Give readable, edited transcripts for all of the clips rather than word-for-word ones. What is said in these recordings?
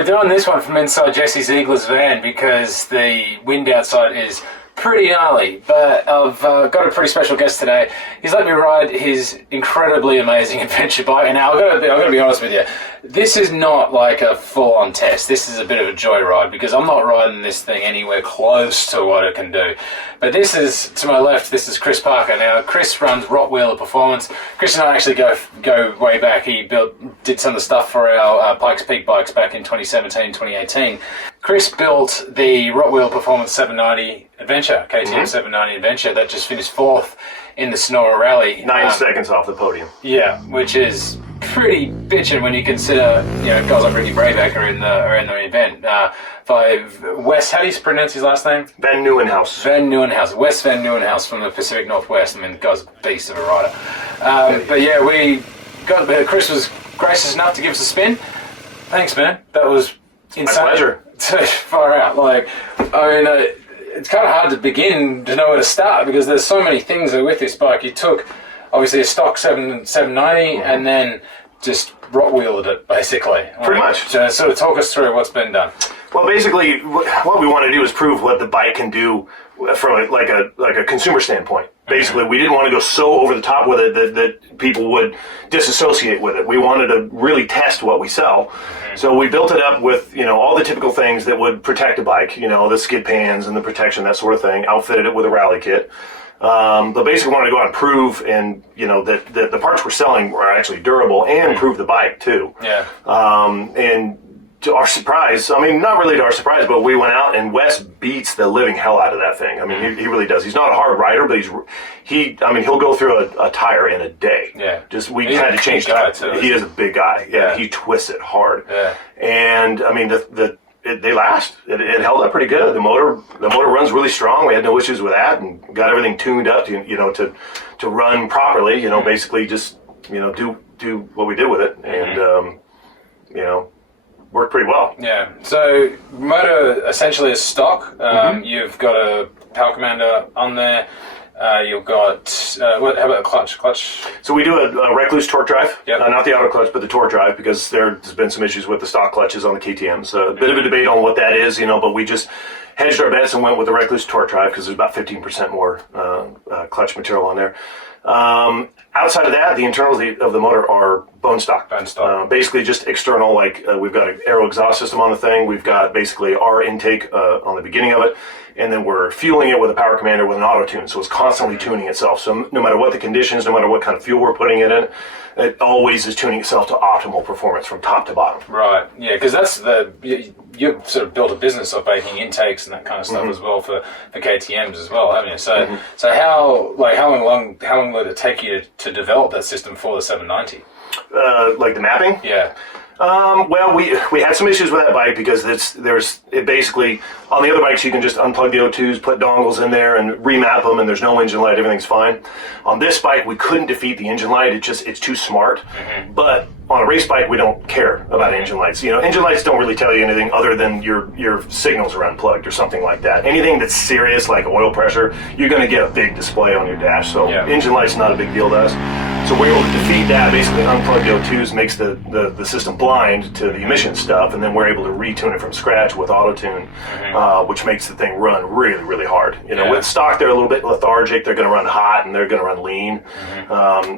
we're doing this one from inside Jesse Ziegler's van because the wind outside is pretty gnarly, but I've got a pretty special guest today. He's let me ride his incredibly amazing adventure bike, and now I've got to be honest with you, this is not like a full-on test. This is a bit of a joyride because I'm not riding this thing anywhere close to what it can do. But this is, to my left, this is Chris Parker. Now, Chris runs Rottweiler Performance. Chris and I actually go way back. He did some of the stuff for our Pikes Peak bikes back in 2017, 2018. Chris built the Rottweiler Performance 790 Adventure, KTM 790 Adventure, that just finished 4th in the Sonora Rally. 9 seconds off the podium. Yeah, which is pretty bitchin' when you consider, guys like Ricky Brayback are in the event. By Wes, how do you pronounce his last name? Vannieuwenhuise. Wes Vannieuwenhuise from the Pacific Northwest. I mean, the guy's a beast of a rider. But yeah, Chris was gracious enough to give us a spin. Thanks, man. That was insane. My pleasure. Far out. It's kind of hard to begin to know where to start because there's so many things that are with this bike. You took, obviously, a stock 790 and then just Rottweilered it, basically. Pretty much. So sort of talk us through what's been done. Well, basically, what we want to do is prove what the bike can do from like a consumer standpoint. Basically, we didn't want to go so over the top with it that people would disassociate with it. We wanted to really test what we sell. So we built it up with, all the typical things that would protect a bike, the skid pans and the protection, that sort of thing. Outfitted it with a rally kit. But basically wanted to go out and prove that the parts we're selling were actually durable and prove the bike too. Yeah. And to our surprise, not really to our surprise, but we went out and Wes beats the living hell out of that thing. He really does. He's not a hard rider, but he'll go through a tire in a day. Yeah. We had to change tires. He is a big guy. Yeah. He twists it hard. Yeah. And they last. It held up pretty good. The motor runs really strong. We had no issues with that, and got everything tuned up to run properly. Basically just do what we did with it, and worked pretty well. Yeah. So motor essentially is stock. You've got a power commander on there. You've got how about a clutch? So we do a Recluse torque drive. Yep. Not the auto clutch, but the torque drive, because there's been some issues with the stock clutches on the KTM. So a bit of a debate on what that is, but we just hedged our bets and went with the Recluse torque drive because there's about 15% more clutch material on there. Outside of that, the internals of the motor are bone stock. Basically just external, we've got an aero exhaust system on the thing. We've got basically our intake on the beginning of it, and then we're fueling it with a power commander with an auto tune. So it's constantly tuning itself. So no matter what the conditions, no matter what kind of fuel we're putting in it, it always is tuning itself to optimal performance from top to bottom. Right. Yeah, because that's you've sort of built a business of making intakes and that kind of stuff as well for KTMs as well, haven't you? So so how long did it take you to develop that system for the 790? Like the mapping? Yeah. Well, we had some issues with that bike because it basically, on the other bikes you can just unplug the O2s, put dongles in there and remap them, and there's no engine light, everything's fine. On this bike we couldn't defeat the engine light, it's too smart. But on a race bike we don't care about engine lights. Engine lights don't really tell you anything other than your signals are unplugged or something like that. Anything that's serious like oil pressure, you're going to get a big display on your dash, so engine light's not a big deal to us. So we're able to defeat that, basically unplug the O2s, makes the system blind to the emission stuff, and then we're able to retune it from scratch with auto-tune, which makes the thing run really, really hard. With stock they're a little bit lethargic, they're going to run hot and they're going to run lean,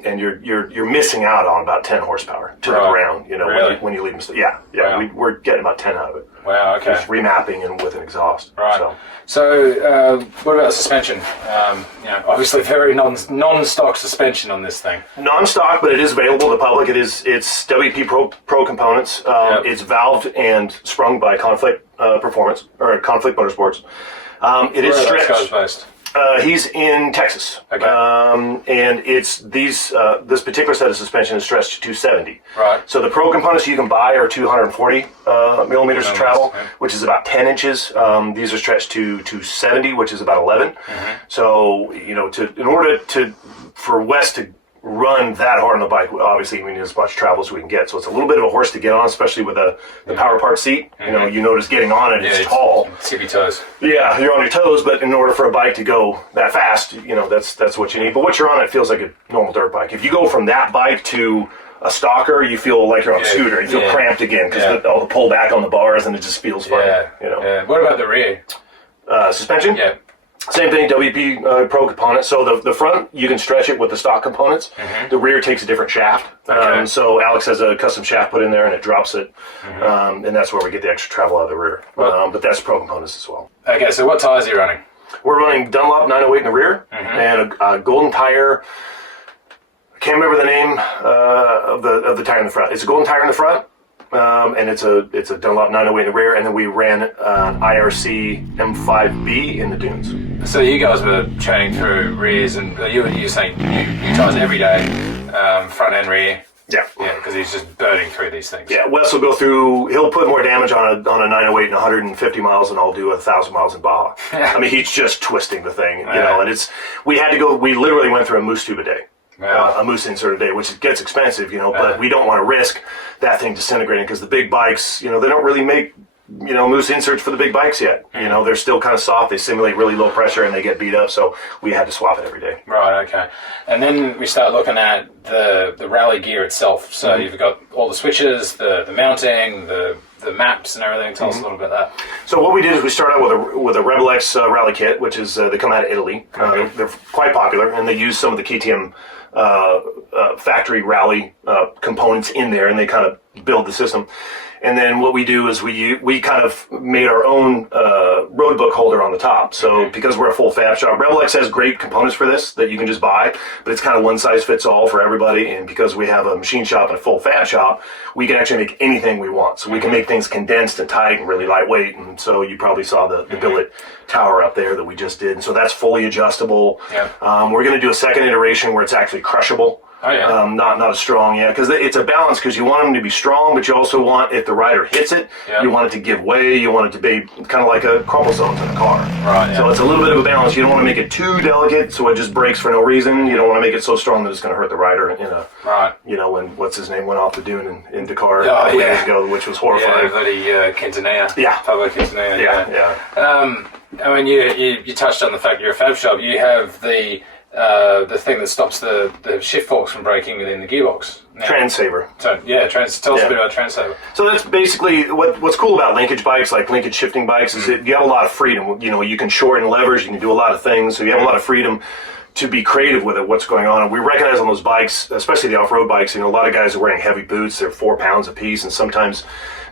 and you're missing out on about 10 horsepower to the ground, really? when you leave them. Wow. We're getting about 10 out of it. Wow, okay. Just remapping and with an exhaust. Right. So what about suspension? Obviously very non-stock suspension on this thing. Non-stock, but it is available to the public. It's WP Pro components. It's valved and sprung by Conflict Performance, or Conflict Motorsports. It is stretched. Where are those guys based? He's in Texas. Okay. And it's this particular set of suspension is stretched to 270. Right. So the Pro components you can buy are 240 millimeters of travel, which is about 10 inches. These are stretched to 270, which is about 11. So, in order for Wes to run that hard on the bike, obviously we need as much travel as we can get. So it's a little bit of a horse to get on, especially with the power part seat. You notice getting on it, it's tall. Tippy toes. Yeah, you're on your toes, but in order for a bike to go that fast, that's what you need. But once you're on it, it feels like a normal dirt bike. If you go from that bike to a stalker, you feel like you're on a scooter. You feel cramped again because all the pull back on the bars, and it just feels funny. Yeah. What about the rear? Suspension? Yeah. Same thing, WP Pro component. So the front, you can stretch it with the stock components. The rear takes a different shaft. So Alex has a custom shaft put in there, and it drops it. And that's where we get the extra travel out of the rear. But that's Pro components as well. Okay, so what tires are you running? We're running Dunlop 908 in the rear, and a golden tire. I can't remember the name of the tire in the front. It's a golden tire in the front, and it's a Dunlop 908 in the rear, and then we ran IRC M5B in the dunes. So you guys were training through rears, and you were saying new tires every day, front and rear. Yeah, because he's just burning through these things. Yeah, Wes will go through. He'll put more damage on a 908 and 150 miles than I'll do 1,000 miles in Baja. I mean, he's just twisting the thing, you know. And we had to go. We literally went through a moose tube a day. A moose insert a day, which gets expensive, you know, but we don't want to risk that thing disintegrating because the big bikes, you know, they don't really make, you know, moose inserts for the big bikes yet. You know, they're still kind of soft. They simulate really low pressure and they get beat up. So we had to swap it every day. Right. Okay. And then we start looking at the rally gear itself. So you've got all the switches, the mounting, the maps and everything. Tell us a little bit of that. So what we did is we started out with a Rebel X rally kit, which is they come out of Italy. They're quite popular, and they use some of the KTM factory rally components in there, and they kind of build the system. And then what we do is we kind of made our own road book holder on the top. So because we're a full fab shop, Rebel X has great components for this that you can just buy, but it's kind of one size fits all for everybody. And because we have a machine shop and a full fab shop, we can actually make anything we want. So we can make things condensed and tight and really lightweight. And so you probably saw the billet tower up there that we just did. And so that's fully adjustable. Yep. We're going to do a second iteration where it's actually crushable. Oh, yeah. Not as strong, because it's a balance, because you want them to be strong, but you also want, if the rider hits it, you want it to give way, you want it to be kind of like a crumple zones in a car. Right. So it's a little bit of a balance. You don't want to make it too delicate, so it just breaks for no reason. You don't want to make it so strong that it's going to hurt the rider in a, you know, when, what's his name, went off the dune in Dakar a couple years ago, which was horrifying. Yeah, bloody Quintanilla. Yeah. Pablo Quintanilla. Yeah. I mean, you touched on the fact you're a fab shop. You have the thing that stops the shift forks from breaking within the gearbox. Transsaver. So, tell us a bit about Transsaver. So that's basically what's cool about linkage bikes, like linkage shifting bikes, is that you have a lot of freedom. You know, you can shorten levers, you can do a lot of things, so you have a lot of freedom to be creative with it, what's going on. And we recognize on those bikes, especially the off-road bikes, you know, a lot of guys are wearing heavy boots, they're 4 pounds a piece, and sometimes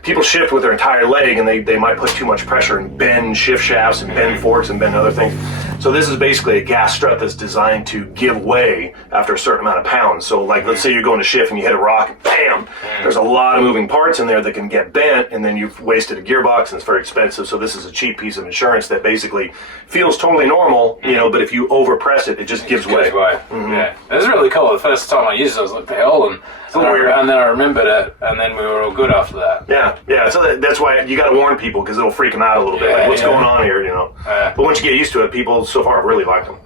people shift with their entire leg and they might put too much pressure and bend shift shafts and bend forks and bend other things. So this is basically a gas strut that's designed to give way after a certain amount of pounds. So like, let's say you're going to shift and you hit a rock and bam, there's a lot of moving parts in there that can get bent, and then you've wasted a gearbox and it's very expensive. So this is a cheap piece of insurance that basically feels totally normal, you know, but if you overpress it, it just gives way. Yeah, it was really cool. The first time I used it, I was like, the hell, and then I remembered it, and then we were all good after that. Yeah. So that's why you got to warn people, because it'll freak them out a little bit. Like, what's going on here, you know? But once you get used to it, people so far have really liked them.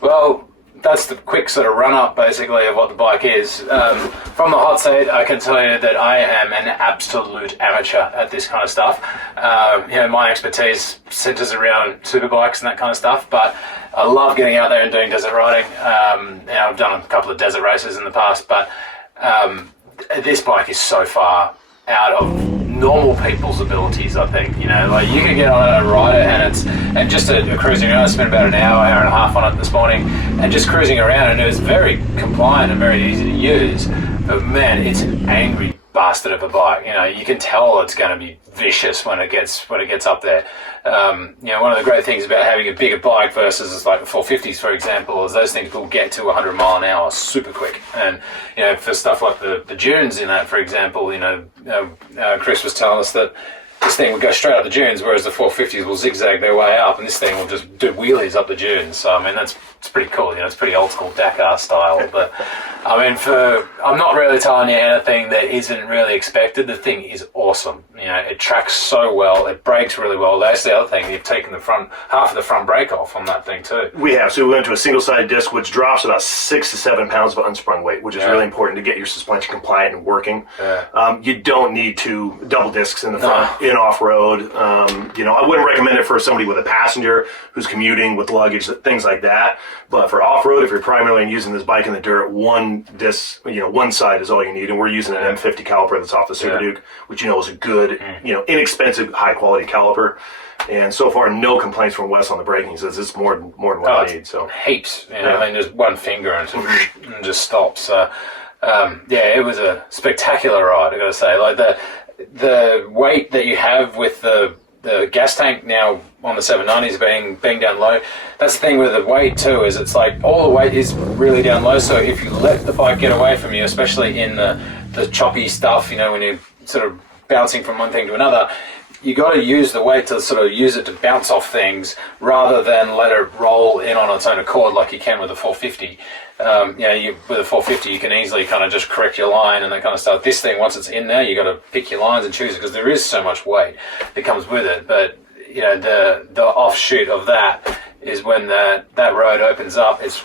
Well, that's the quick sort of run-up, basically, of what the bike is. From the hot seat, I can tell you that I am an absolute amateur at this kind of stuff. You know, my expertise centers around superbikes and that kind of stuff, but I love getting out there and doing desert riding. You know, I've done a couple of desert races in the past, but this bike is so far out of normal people's abilities, I think. You know, like, you can get on a rider and just a cruising around. I spent about an hour and a half on it this morning, and just cruising around, and it was very compliant and very easy to use. But man, it's an angry bastard of a bike. You know, you can tell it's going to be vicious when it gets up there. You know, one of the great things about having a bigger bike versus like the 450s, for example, is those things will get to 100 mile an hour super quick. And you know, for stuff like the dunes in that, for example, you know, Chris was telling us that this thing would go straight up the dunes, whereas the 450s will zigzag their way up, and this thing will just do wheelies up the dunes. So I mean, it's pretty cool. You know, it's pretty old school Dakar style. But I mean, I'm not really telling you anything that isn't really expected. The thing is awesome. You know, it tracks so well. It brakes really well. That's the other thing. They've taken half of the front brake off on that thing too. We have. So we went to a single side disc, which drops about 6 to 7 pounds of unsprung weight, which is really important to get your suspension compliant and working. You don't need 2 double discs in the front in off-road. You know, I wouldn't recommend it for somebody with a passenger who's commuting with luggage, things like that. But for off-road, if you're primarily using this bike in the dirt, 1 one disc, one side is all you need, and we're using an M50 caliper that's off the Super Duke, which is a good, inexpensive, high quality caliper. And so far, no complaints from Wes on the braking. He says it's more than what I need. So heaps. I mean, just one finger and it just stops. So, it was a spectacular ride, I got to say. Like the weight that you have with the gas tank now on the 790s being down low. That's the thing with the weight too, is it's like all the weight is really down low. So if you let the bike get away from you, especially in the choppy stuff, when you're sort of bouncing from one thing to another, you got to use the weight to sort of use it to bounce off things rather than let it roll in on its own accord like you can with a 450. With a 450 you can easily kind of just correct your line and that kind of stuff. This thing, once it's in there, you got to pick your lines and choose it because there is so much weight that comes with it. But the offshoot of that is when that road opens up. It's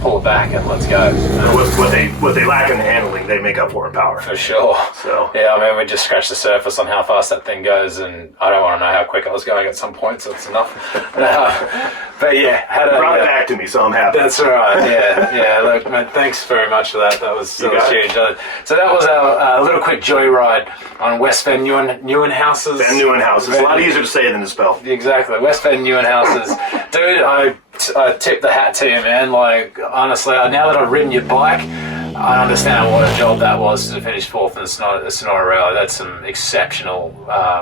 pull it back and let's go. What they lack in the handling, they make up for in power. For sure. So we just scratched the surface on how fast that thing goes, and I don't want to know how quick I was going at some point, so it's enough. But brought it back to me, so I'm happy. That's right. Yeah. Look, man, thanks very much for that. That was huge. So that was our little quick joyride on Wes Vannieuwenhuise's. Vannieuwenhuise. It's a lot easier to say than to spell. Exactly. Wes Vannieuwenhuise's. Dude, I tip the hat to you, man. Like, honestly, now that I've ridden your bike, I understand what a job that was to finish fourth in the Sonora Rally. That's some exceptional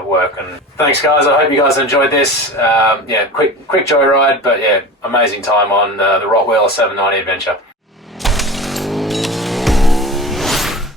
work. And thanks, guys. I hope you guys enjoyed this. Quick joyride, but amazing time on the Rottweiler 790 adventure.